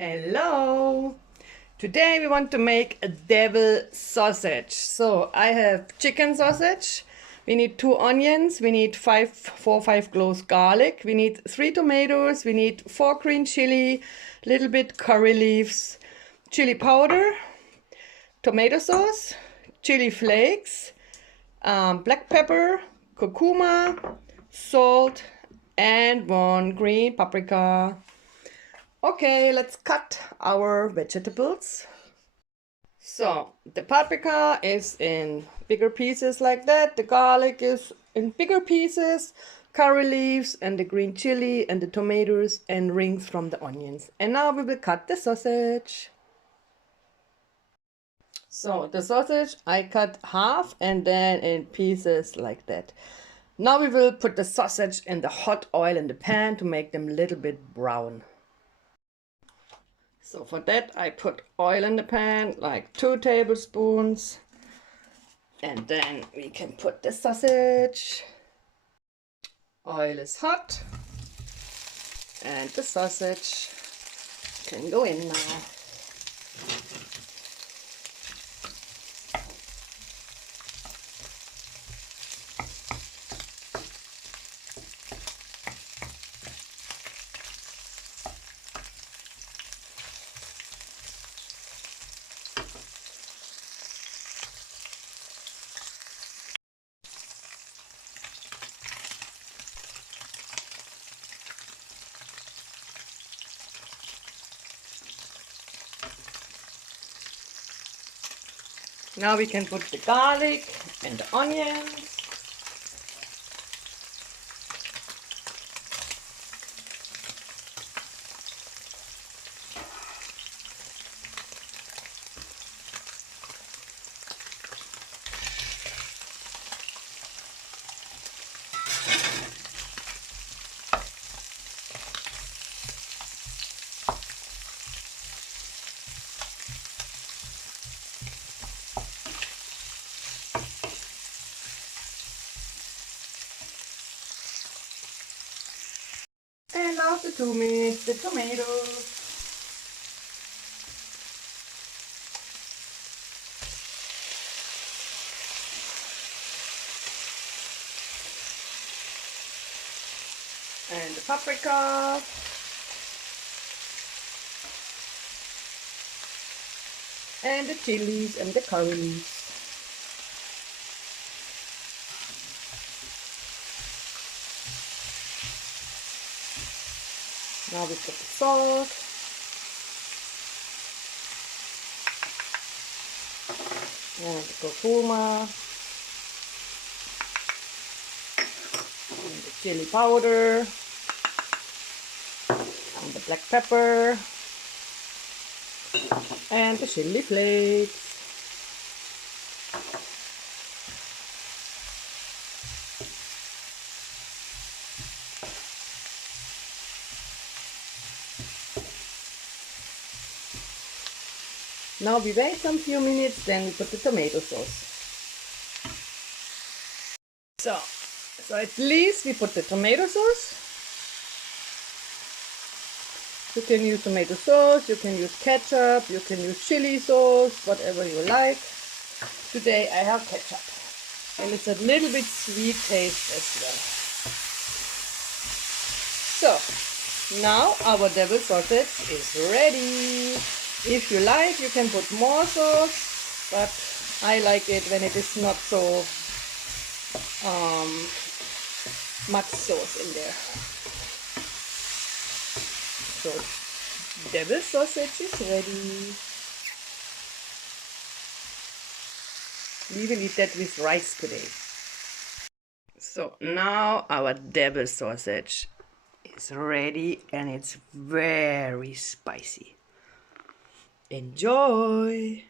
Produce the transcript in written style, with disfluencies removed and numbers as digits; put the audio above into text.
Hello! Today we want to make a devil sausage. So I have chicken sausage. We need 2 onions. We need 4 or 5 cloves garlic. We need 3 tomatoes. We need 4 green chili, little bit curry leaves, chili powder, tomato sauce, chili flakes, black pepper, curcuma, salt, and 1 green paprika. Okay, let's cut our vegetables. So the paprika is in bigger pieces like that. The garlic is in bigger pieces. Curry leaves and the green chili and the tomatoes and rings from the onions. And now we will cut the sausage. So the sausage I cut half and then in pieces like that. Now we will put the sausage in the hot oil in the pan to make them a little bit brown. So for that I put oil in the pan, like 2 tablespoons. And then we can put the sausage. Oil is hot. And the sausage can go in now. Now we can put the garlic and the onions. And after 2 minutes, the tomatoes. And the paprika. And the chilies and the curry leaves. Now we put the salt. And the curcuma. And the chili powder. And the black pepper. And the chili flakes. Now we wait some few minutes, then we put the tomato sauce. So at least we put the tomato sauce. You can use tomato sauce, you can use ketchup, you can use chili sauce, whatever you like. Today I have ketchup. And it's a little bit sweet taste as well. So, now our devil sausage is ready. If you like, you can put more sauce, but I like it when it is not so much sauce in there. So, devil sausage is ready. We will eat that with rice today. So now our devil sausage is ready and it's very spicy. Enjoy!